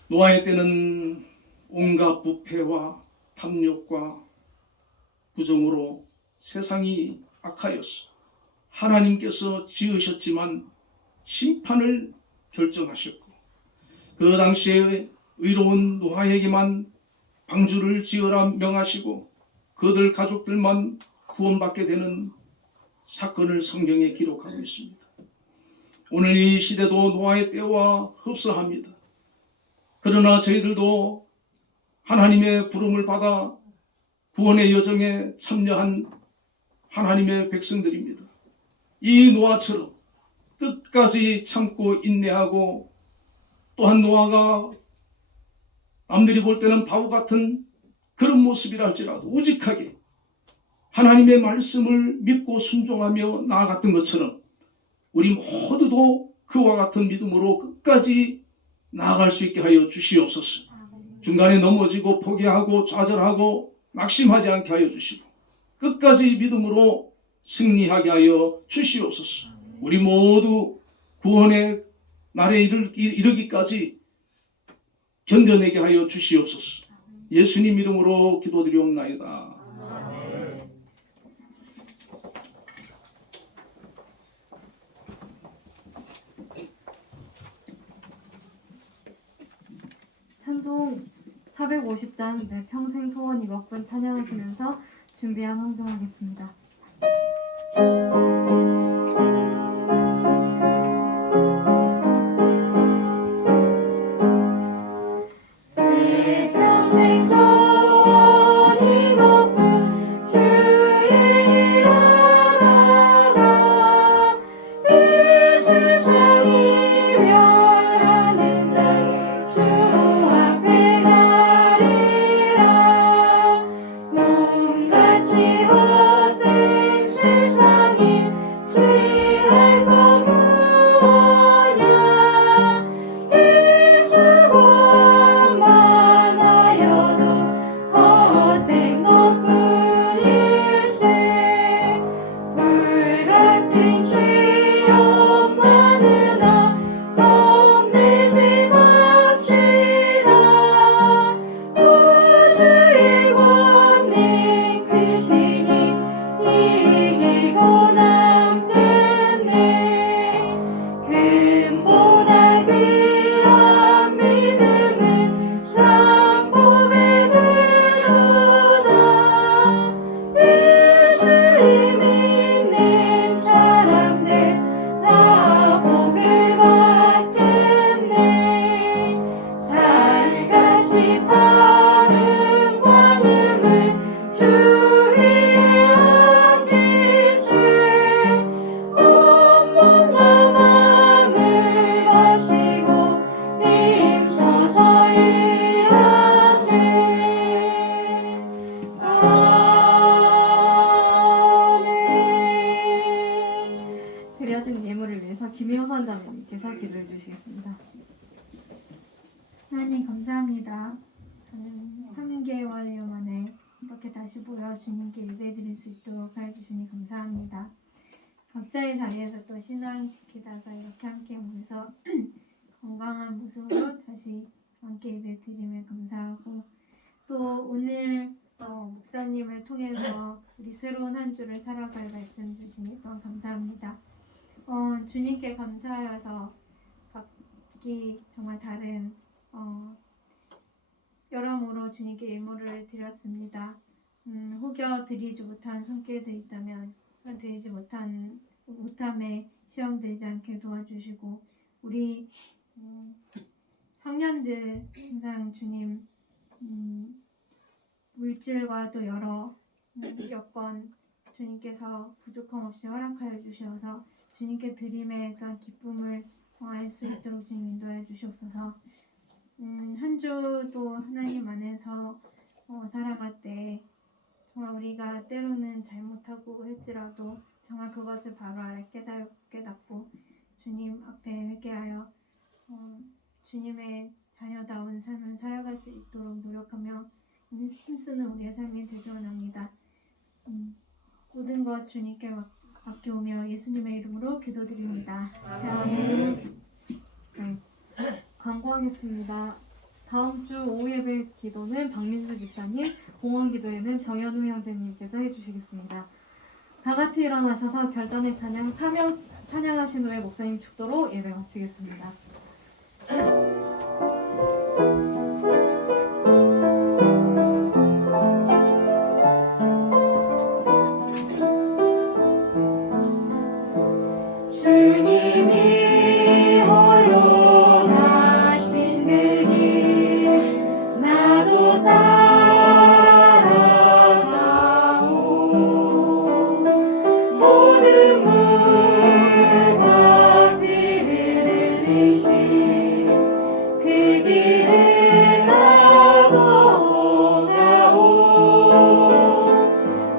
노아의 때는 온갖 부패와 탐욕과 부정으로 세상이 악하였어. 하나님께서 지으셨지만 심판을 결정하셨고, 그 당시에 의로운 노아에게만 방주를 지으라 명하시고 그들 가족들만 구원받게 되는 사건을 성경에 기록하고 있습니다. 오늘 이 시대도 노아의 때와 흡사합니다. 그러나 저희들도 하나님의 부름을 받아 구원의 여정에 참여한 하나님의 백성들입니다. 이 노아처럼 끝까지 참고 인내하고, 또한 노아가 남들이 볼 때는 바보 같은 그런 모습이라 할지라도 우직하게 하나님의 말씀을 믿고 순종하며 나아갔던 것처럼 우리 모두도 그와 같은 믿음으로 끝까지 나아갈 수 있게 하여 주시옵소서. 중간에 넘어지고 포기하고 좌절하고 낙심하지 않게 하여 주시고 끝까지 믿음으로 승리하게 하여 주시옵소서. 우리 모두 구원의 날에 이르기까지 견뎌내게 하여 주시옵소서. 예수님 이름으로 기도드리옵나이다. 찬송 450장 내 평생 소원 이목분 찬양하시면서 준비한 헌금하겠습니다. 내 평생 소원 이목분 주의 일어나가 이 세상이 멸하는 날 주 앞에 가리라. 몸같이 헛된 세상이 취할 것 무엇냐. 이 수고만 하여도 헛된 것뿐일세. 불같은 시험 많으나 겁내지 맙시다. 우주의 권능 크시니 이기고 남겠네. 금보다 귀한 믿음은 삼보배 되도다. 예수를 믿는 사람들 다 복을 받겠네. 살같이 빠른 광음을 주 위에 얹기세. 온몸과 마음을 마시고 힘 서서히 하세. 아멘. 드려진 예물을 위해서 김효선 자매님께서 기도해 주시겠습니다. 하나님 감사합니다. 저는 3개월여 만에 이렇게 다시 모여 주님께 예배드릴 수 있도록 해주시니 감사합니다. 각자의 자리에서 또 신앙 지키다가 이렇게 함께 모여서 건강한 모습으로 다시 함께 예배드리며 감사하고, 또 오늘 목사님을 통해서 우리 새로운 한 주를 살아갈 말씀 주시니 또 감사합니다. 주님께 감사하여서 각기 정말 다른 여러모로 주님께 예물을 드렸습니다. 혹여 드리지 못한 손길들이 있다면 드리지 못함에 시험되지 않게 도와주시고, 우리 청년들 항상 주님 물질과 또 여러 여건 주님께서 부족함 없이 허락하여 주셔서 주님께 드림의 또한 기쁨을 알 수 있도록 주님 인도하여 주시옵소서. 한 주도 하나님 안에서 살아갈 때 정말 우리가 때로는 잘못하고 할지라도 정말 그것을 바로 알아 깨닫고 주님 앞에 회개하여 주님의 자녀다운 삶을 살아갈 수 있도록 노력하며 힘쓰는 우리의 삶이 되기 원합니다. 모든 것 주님께 맡겨오며 예수님의 이름으로 기도드립니다. 아멘. 네. 광고하겠습니다. 다음 주 오후 예배 기도는 박민수 집사님, 공원 기도회는 정현우 형제님께서 해주시겠습니다. 다 같이 일어나셔서 결단의 찬양 사명 찬양하신 후에 목사님 축도로 예배 마치겠습니다. 주님이 홀로 가신 그 길 나도 따라가오 모든 물과 피를 흘리신 그 길을 나도 가오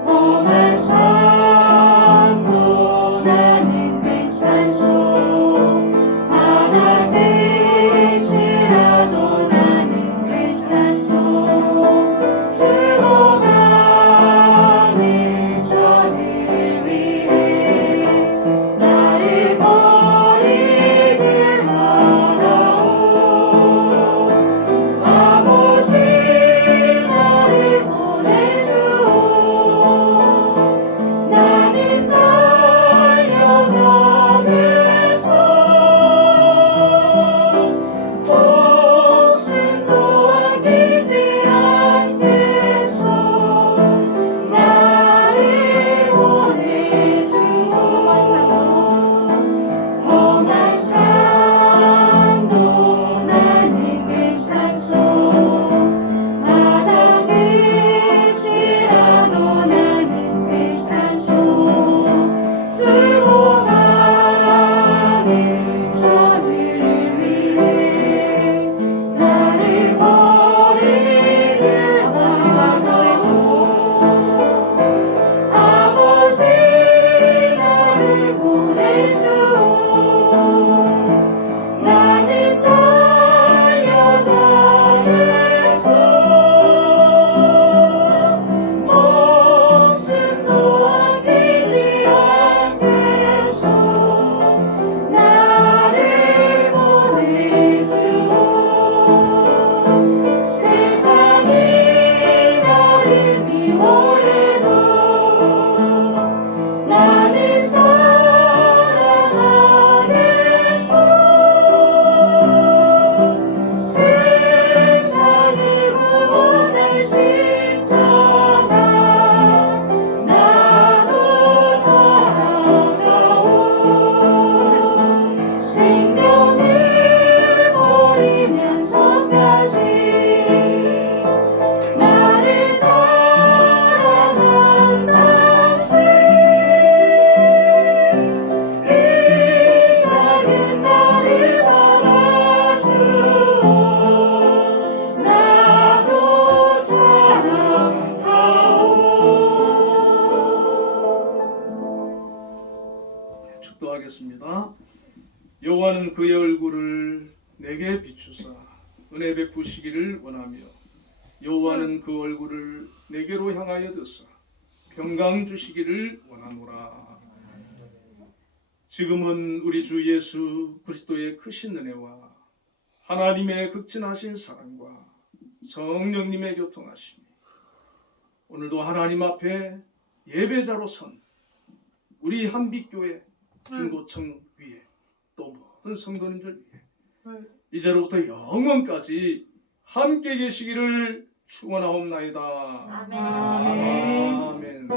험한 산도 나는 괜찮소 바다 끝이라도 나는 괜찮소 죽어가는 저들을 위해 나를 버리길 말아오 아버지 나를 보내주오 나는 달려가겠소 목숨도 아끼지 않겠소 나를 보내주오 험한 산도 나는 괜찮소 바다 끝이라도 나는 괜찮소 죽어가는 저들을 위해 나를 버리길 말아오 아버지 나를 보내주오 나는 달려가겠소 목숨도 아끼지 않겠소 나를 보내주오 세상이 나를 미워해도 나는 사랑하겠소 세상을 구원할 십자가 나도 따라가오 생명을 버리면서까지 나를 사랑한 당신 이삭은 나를 받아주오 나도 사랑하오 축도하겠습니다. 여호와는 그의 얼굴을 내게 비추사 은혜 베푸시기를 원하며 여호와는 그 얼굴을 내게로 향하여 드사 평강 주시기를 원하노라. 지금은 우리 주 예수 그리스도의 크신 은혜와 하나님의 극진하신 사랑과 성령님의 교통하심이 오늘도 하나님 앞에 예배자로 선 우리 한빛교회 중고청 위에 또 모든 성도님들 위해 이제로부터 영원까지 함께 계시기를 축원하옵나이다. 아멘. 아멘.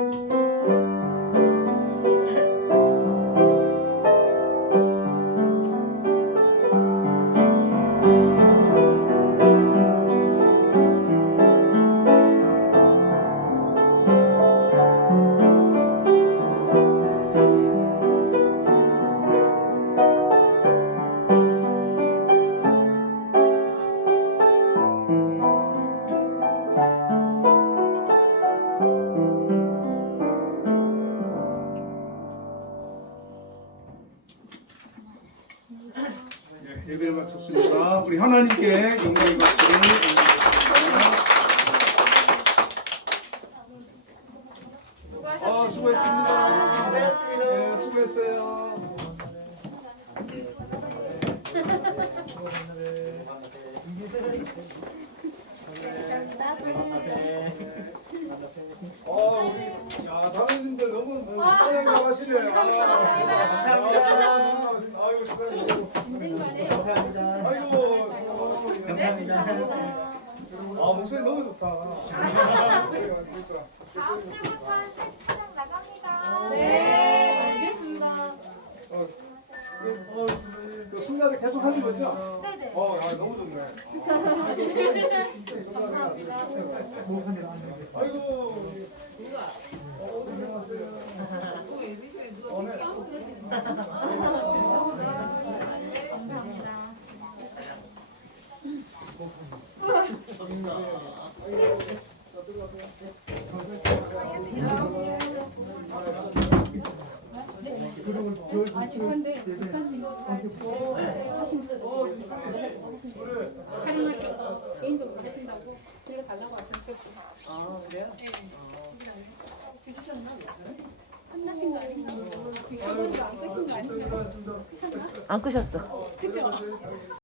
좋습니다. 우리 하나님께 영광의 박수를 올리겠습니다. 수고했습니다. 네, 수고했어요. 우리 자매님들 너무 사랑해 하시네. 아이고 축하드려요. 아이고 감사합니다. 목소리 너무 좋다. 진짜. 다음 주부터는 세트장 나갑니다. 네, 알겠습니다. 그 순간에 계속 하는 거죠? 네네. 너무 좋네. 아이고. 감사합니다. 촬영하셔서 개인적으로 하신다고 제가 달라고 하셨어요. 찍으셨나? 끝나신 거 아닌가? 지금 소리가 안 끄신 거 아닌가? 안 끄셨어. 그죠?